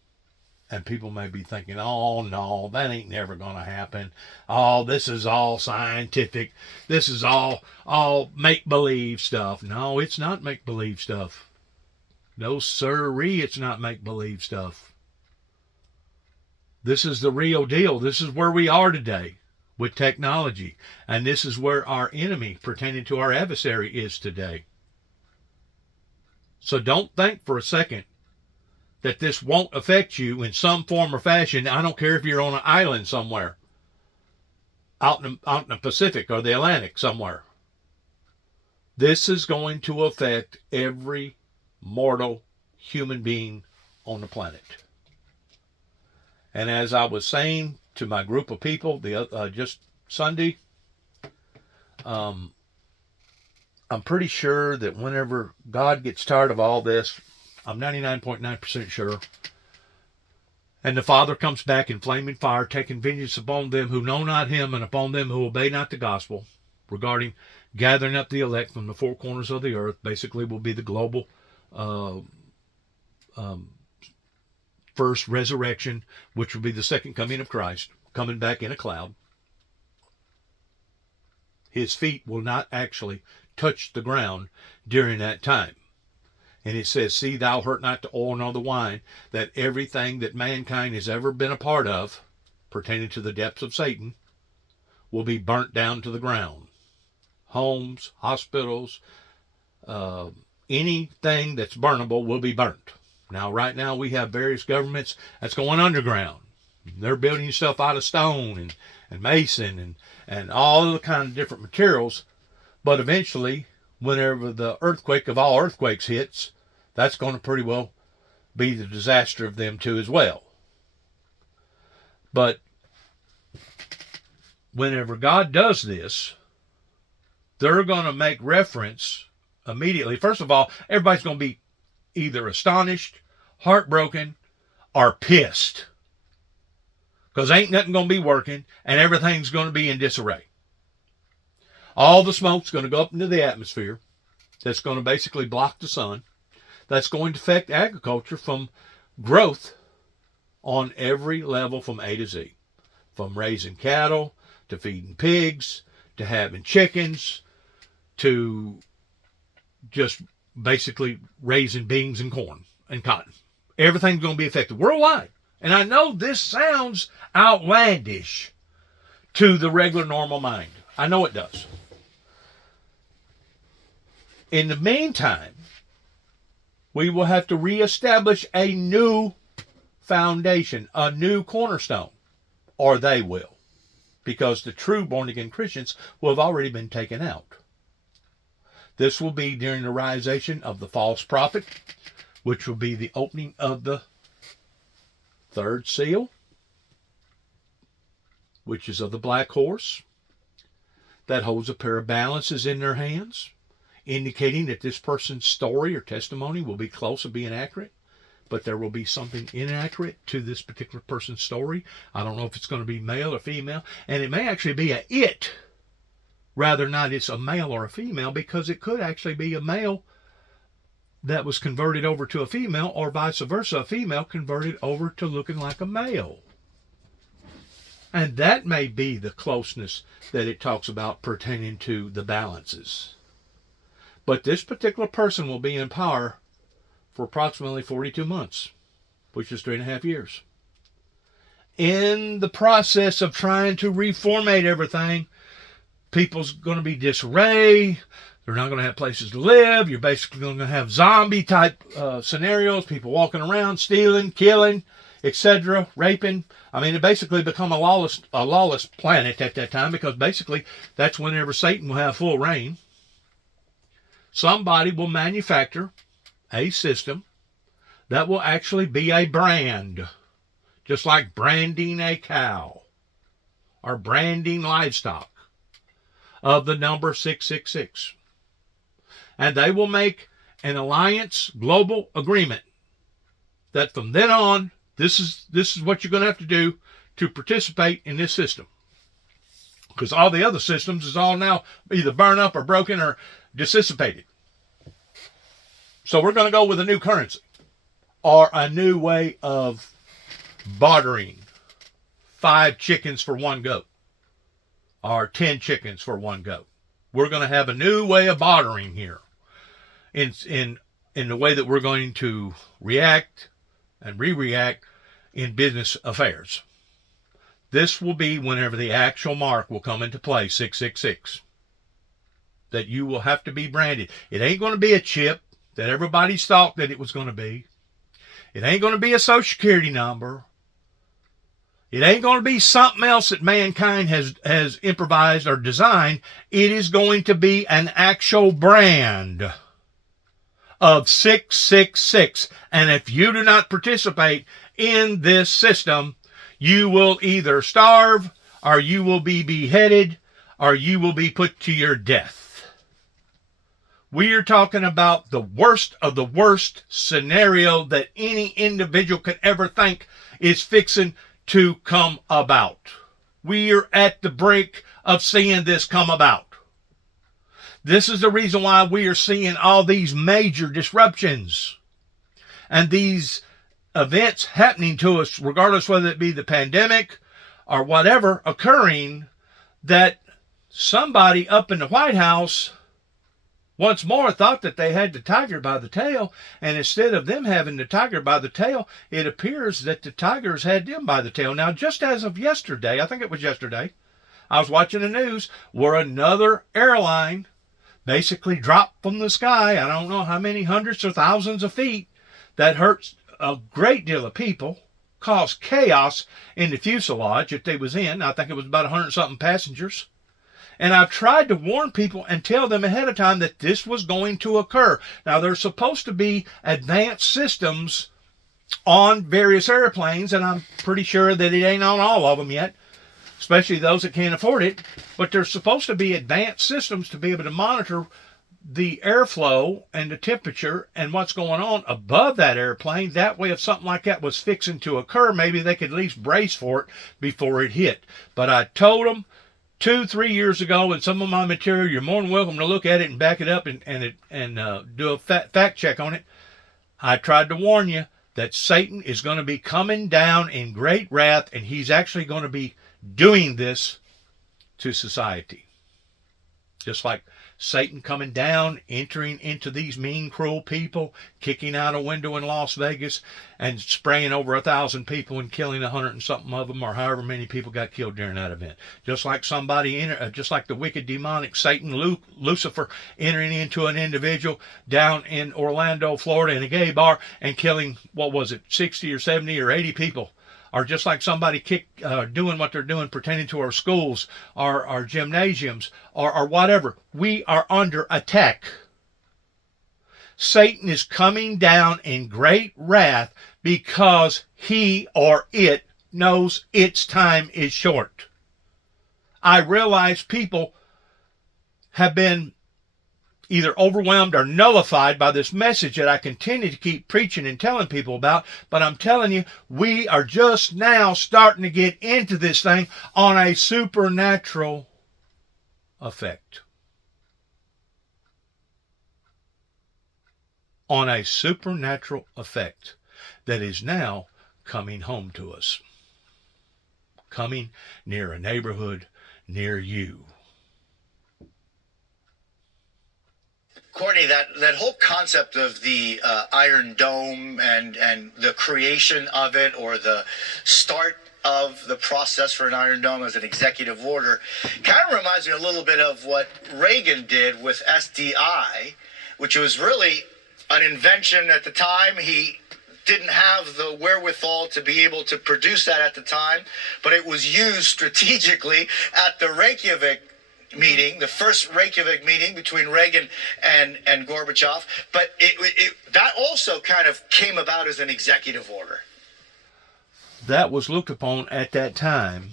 And people may be thinking, oh, no, that ain't never going to happen. Oh, this is all scientific. This is all make-believe stuff. No, it's not make-believe stuff. No, sirree, it's not make-believe stuff. This is the real deal. This is where we are today with technology. And this is where our enemy pertaining to our adversary is today. So don't think for a second that this won't affect you in some form or fashion. I don't care if you're on an island somewhere, out in the Pacific or the Atlantic somewhere. This is going to affect every mortal human being on the planet. And as I was saying to my group of people just Sunday, I'm pretty sure that whenever God gets tired of all this, I'm 99.9% sure, and the Father comes back in flaming fire, taking vengeance upon them who know not him and upon them who obey not the gospel, regarding gathering up the elect from the four corners of the earth, basically will be the global first resurrection, which will be the second coming of Christ, coming back in a cloud. His feet will not actually touch the ground during that time. And it says, see, thou hurt not the oil nor the wine, that everything that mankind has ever been a part of pertaining to the depths of Satan will be burnt down to the ground. Homes, hospitals, anything that's burnable will be burnt. Now, right now, we have various governments that's going underground. They're building stuff out of stone and mason and all the kind of different materials. But eventually, whenever the earthquake of all earthquakes hits, that's going to pretty well be the disaster of them too as well. But whenever God does this, they're going to make reference immediately. First of all, everybody's going to be either astonished, heartbroken, or pissed. Because ain't nothing going to be working, and everything's going to be in disarray. All the smoke's going to go up into the atmosphere. That's going to basically block the sun. That's going to affect agriculture from growth on every level from A to Z. From raising cattle, to feeding pigs, to having chickens, to just basically raising beans and corn and cotton. Everything's going to be affected worldwide. And I know this sounds outlandish to the regular normal mind. I know it does. In the meantime, we will have to reestablish a new foundation, a new cornerstone, or they will, because the true born-again Christians will have already been taken out. This will be during the rising of the false prophet, which will be the opening of the third seal, which is of the black horse, that holds a pair of balances in their hands, indicating that this person's story or testimony will be close to being accurate, but there will be something inaccurate to this particular person's story. I don't know if it's going to be male or female, and it may actually be a it, rather not it's a male or a female, because it could actually be a male that was converted over to a female, or vice versa, a female converted over to looking like a male. And that may be the closeness that it talks about pertaining to the balances. But this particular person will be in power for approximately 42 months, which is 3.5 years. In the process of trying to reformate everything, people's going to be disarray. They're not going to have places to live. You're basically going to have zombie-type scenarios, people walking around, stealing, killing, etc., raping. I mean, it basically become a lawless planet at that time, because basically that's whenever Satan will have full reign. Somebody will manufacture a system that will actually be a brand, just like branding a cow or branding livestock, of the number 666. And they will make an alliance global agreement that from then on, this is what you're going to have to do to participate in this system. Because all the other systems is all now either burned up or broken or dissipated. So we're going to go with a new currency, or a new way of bartering 5 chickens for 1 goat, or 10 chickens for 1 goat. We're going to have a new way of bartering here in the way that we're going to react and re-react in business affairs. This will be whenever the actual mark will come into play, 666. That you will have to be branded. It ain't going to be a chip that everybody's thought that it was going to be. It ain't going to be a social security number. It ain't going to be something else that mankind has improvised or designed. It is going to be an actual brand of 666. And if you do not participate in this system, you will either starve, or you will be beheaded, or you will be put to your death. We are talking about the worst of the worst scenario that any individual could ever think is fixing to come about. We are at the brink of seeing this come about. This is the reason why we are seeing all these major disruptions and these events happening to us, regardless whether it be the pandemic or whatever occurring, that somebody up in the White House once more thought that they had the tiger by the tail, and instead of them having the tiger by the tail, it appears that the tigers had them by the tail. Now, just as of yesterday, I think it was yesterday, I was watching the news where another airline basically dropped from the sky, I don't know how many hundreds or thousands of feet, that hurt a great deal of people, caused chaos in the fuselage that they was in. I think it was about 100-something passengers. And I've tried to warn people and tell them ahead of time that this was going to occur. Now, there's supposed to be advanced systems on various airplanes, and I'm pretty sure that it ain't on all of them yet, especially those that can't afford it. But there's supposed to be advanced systems to be able to monitor the airflow and the temperature and what's going on above that airplane. That way, if something like that was fixing to occur, maybe they could at least brace for it before it hit. But I told them 2-3 years ago in some of my material, you're more than welcome to look at it and back it up and do a fact check on it. I tried to warn you that Satan is going to be coming down in great wrath, and he's actually going to be doing this to society. Just like Satan coming down, entering into these mean, cruel people, kicking out a window in Las Vegas and spraying over 1,000 people and killing 100 and something of them, or however many people got killed during that event. Just like just like the wicked demonic Satan, Lucifer, entering into an individual down in Orlando, Florida, in a gay bar and killing, 60 or 70 or 80 people. Or just like somebody doing what they're doing pertaining to our schools, our gymnasiums, or whatever. We are under attack. Satan is coming down in great wrath because he or it knows its time is short. I realize people have been either overwhelmed or nullified by this message that I continue to keep preaching and telling people about. But I'm telling you, we are just now starting to get into this thing on a supernatural effect. On a supernatural effect that is now coming home to us. Coming near a neighborhood near you. Courtney, that whole concept of the Iron Dome and the creation of it, or the start of the process for an Iron Dome as an executive order, kind of reminds me a little bit of what Reagan did with SDI, which was really an invention at the time. He didn't have the wherewithal to be able to produce that at the time, but it was used strategically at the Reykjavik meeting, the first Reykjavik meeting between Reagan and Gorbachev. But that also kind of came about as an executive order. That was looked upon at that time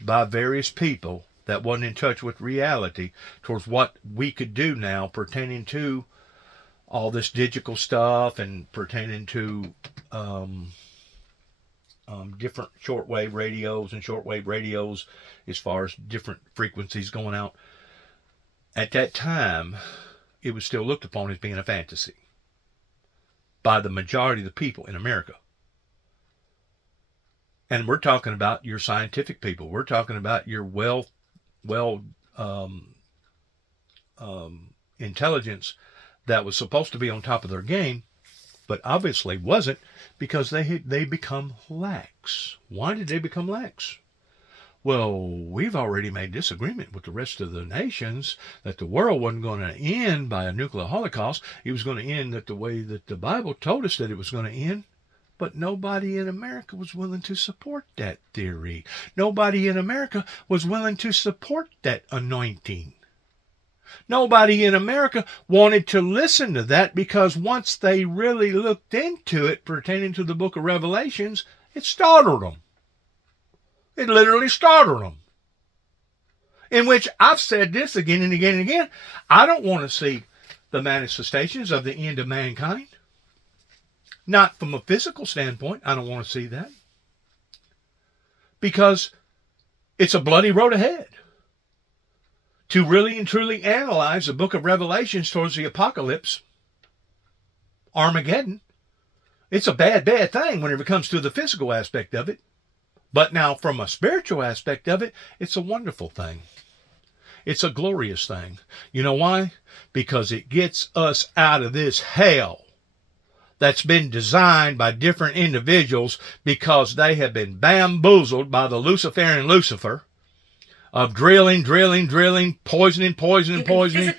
by various people that wasn't in touch with reality towards what we could do now pertaining to all this digital stuff and pertaining to different shortwave radios as far as different frequencies going out. At that time, it was still looked upon as being a fantasy by the majority of the people in America. And we're talking about your scientific people. We're talking about your intelligence that was supposed to be on top of their game, but obviously wasn't, because they become lax. Why did they become lax? Well, we've already made this agreement with the rest of the nations that the world wasn't going to end by a nuclear holocaust. It was going to end the way that the Bible told us that it was going to end. But nobody in America was willing to support that theory. Nobody in America was willing to support that anointing. Nobody in America wanted to listen to that, because once they really looked into it pertaining to the book of Revelations, it startled them. It literally startled them. In which I've said this again and again and again. I don't want to see the manifestations of the end of mankind. Not from a physical standpoint. I don't want to see that. Because it's a bloody road ahead. To really and truly analyze the book of Revelations towards the apocalypse, Armageddon, it's a bad, bad thing whenever it comes to the physical aspect of it. But now from a spiritual aspect of it, it's a wonderful thing. It's a glorious thing. You know why? Because it gets us out of this hell that's been designed by different individuals because they have been bamboozled by the Luciferian Lucifer of drilling, poisoning.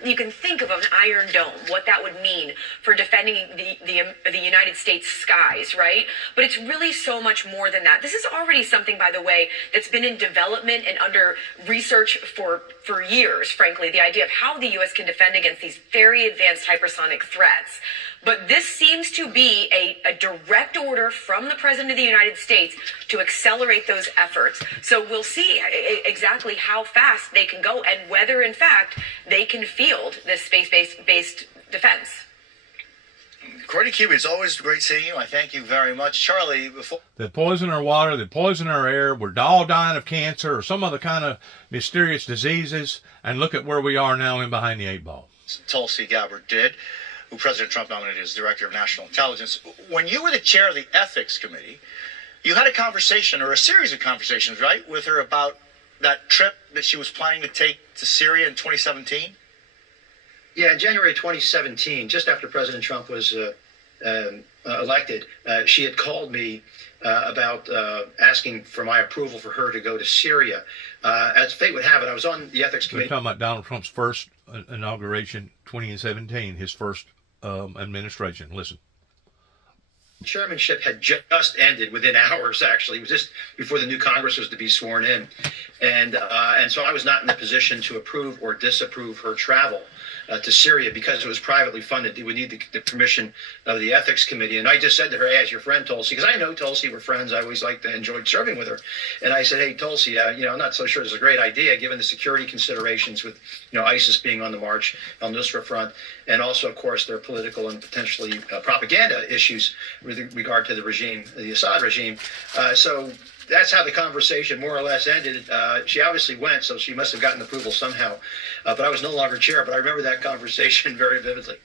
You can think of an Iron Dome, what that would mean for defending the United States skies, right? But it's really so much more than that. This is already something, by the way, that's been in development and under research for years, frankly, the idea of how the U.S. can defend against these very advanced hypersonic threats. But this seems to be a direct order from the President of the United States to accelerate those efforts. So we'll see exactly how fast they can go and whether, in fact, they can field this space-based defense. Courtney Kube, it's always great seeing you. I thank you very much. Charlie, before... They poison our water, they poison our air, we're all dying of cancer or some other kind of mysterious diseases, and look at where we are now in behind the eight ball. Tulsi Gabbard did, who President Trump nominated as Director of National Intelligence. When you were the chair of the Ethics Committee, you had a conversation, or a series of conversations, right, with her about that trip that she was planning to take to Syria in 2017? Yeah, in January 2017, just after President Trump was elected, she had called me about asking for my approval for her to go to Syria. As fate would have it, I was on the Ethics Committee. We're talking about Donald Trump's first inauguration, 2017, his first administration. Listen. Chairmanship had just ended within hours, actually. It was just before the new Congress was to be sworn in. And so I was not in a position to approve or disapprove her travel to Syria because it was privately funded. It would need the permission of the Ethics Committee. And I just said to her, hey, as your friend, Tulsi, because I know Tulsi, we're friends. I always enjoyed serving with her. And I said, hey, Tulsi, I'm not so sure this is a great idea given the security considerations with, ISIS being on the march, al-Nusra Front, and also, of course, their political and potentially propaganda issues with regard to the regime, the Assad regime. So that's how the conversation more or less ended. She obviously went, so she must have gotten approval somehow. But I was no longer chair, but I remember that conversation very vividly.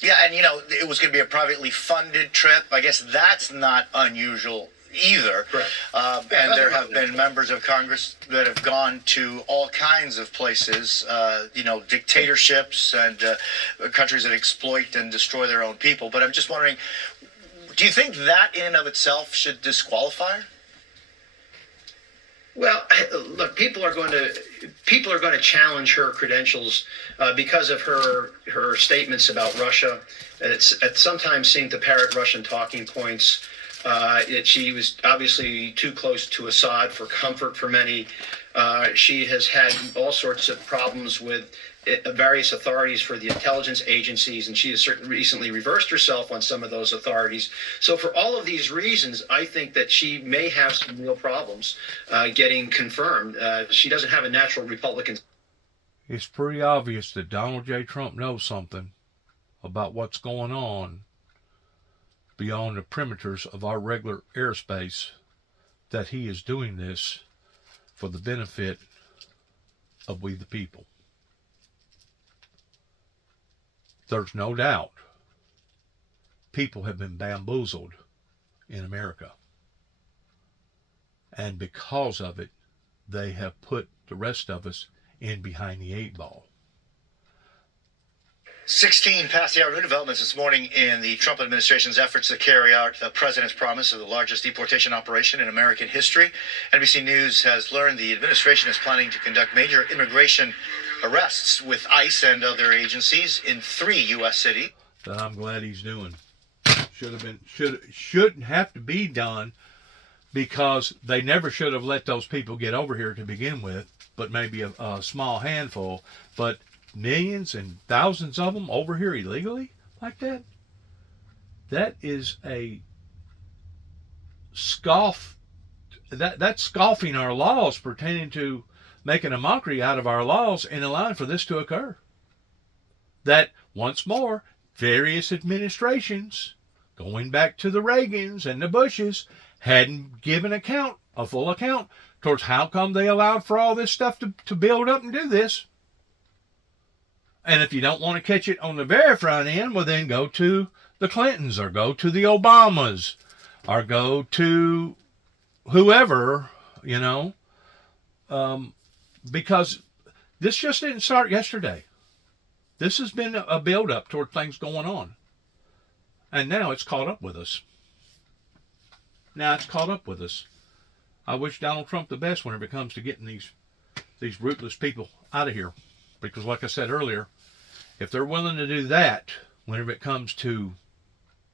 Yeah, and it was going to be a privately funded trip. I guess that's not unusual either. Correct. And there have been members of Congress that have gone to all kinds of places, dictatorships and countries that exploit and destroy their own people. But I'm just wondering, do you think that in and of itself should disqualify her? Well, look, people are going to challenge her credentials because of her statements about Russia. It sometimes seemed to parrot Russian talking points. She was obviously too close to Assad for comfort for many. She has had all sorts of problems with various authorities for the intelligence agencies, and she has recently reversed herself on some of those authorities. So for all of these reasons, I think that she may have some real problems getting confirmed. She doesn't have a natural Republican. It's pretty obvious that Donald J. Trump knows something about what's going on beyond the perimeters of our regular airspace, that he is doing this for the benefit of we the people. There's no doubt people have been bamboozled in America. And because of it, they have put the rest of us in behind the eight ball. 16 past the hour. New developments this morning in the Trump administration's efforts to carry out the president's promise of the largest deportation operation in American history. NBC News has learned the administration is planning to conduct major immigration arrests with ICE and other agencies in 3 U.S. cities. That I'm glad he's doing. Shouldn't have to be done, because they never should have let those people get over here to begin with, but maybe a small handful. But millions and thousands of them over here illegally like that? That is a scoff. That's scoffing our laws, pertaining to making a mockery out of our laws in a line for this to occur. That, once more, various administrations, going back to the Reagans and the Bushes, hadn't given a full account towards how come they allowed for all this stuff to build up and do this. And if you don't want to catch it on the very front end, well, then go to the Clintons or go to the Obamas or go to whoever, because This just didn't start yesterday. This has been a build-up toward things going on. And now it's caught up with us. I wish Donald Trump the best whenever it comes to getting these ruthless people out of here. Because like I said earlier, if they're willing to do that whenever it comes to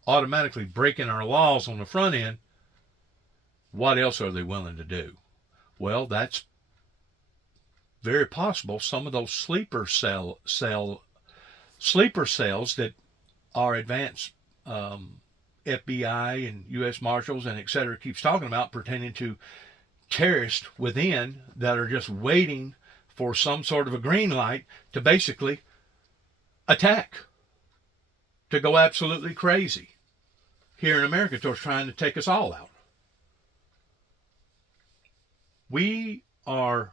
automatically breaking our laws on the front end, what else are they willing to do? Well, that's very possible. Some of those sleeper cells that our advanced FBI and U.S. Marshals and et cetera keeps talking about pertaining to terrorists within that are just waiting for some sort of a green light to basically attack, to go absolutely crazy here in America towards trying to take us all out. We are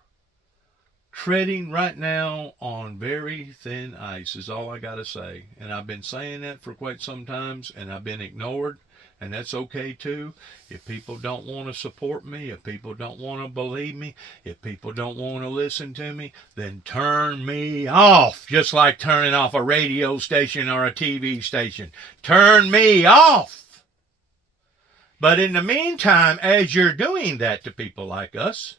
treading right now on very thin ice is all I got to say. And I've been saying that for quite some times, and I've been ignored, and that's okay too. If people don't want to support me, if people don't want to believe me, if people don't want to listen to me, then turn me off, just like turning off a radio station or a TV station. Turn me off. But in the meantime, as you're doing that to people like us,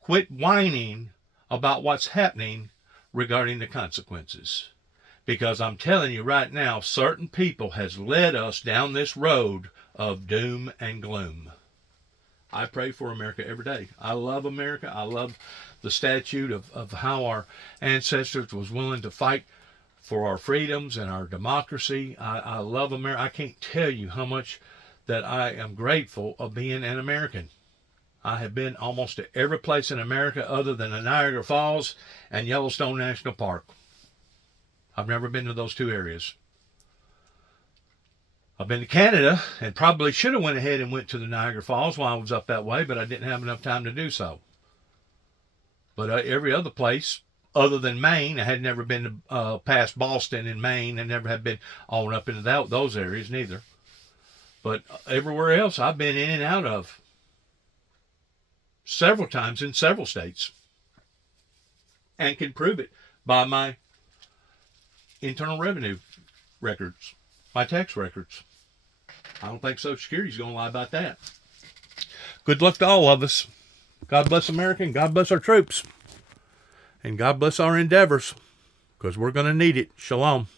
quit whining about what's happening regarding the consequences. Because I'm telling you right now, certain people has led us down this road of doom and gloom. I pray for America every day. I love America. I love the statute of how our ancestors was willing to fight for our freedoms and our democracy. I love America. I can't tell you how much that I am grateful of being an American. I have been almost to every place in America other than the Niagara Falls and Yellowstone National Park. I've never been to those two areas. I've been to Canada and probably should have went ahead and went to the Niagara Falls while I was up that way, but I didn't have enough time to do so. But every other place other than Maine, I had never been to, past Boston and Maine, and never had been on up into those areas neither. But everywhere else I've been in and out of several times in several states, and can prove it by my internal revenue records, my tax records. I don't think Social Security's going to lie about that. Good luck to all of us. God bless America, and God bless our troops, and God bless our endeavors, because we're going to need it. Shalom.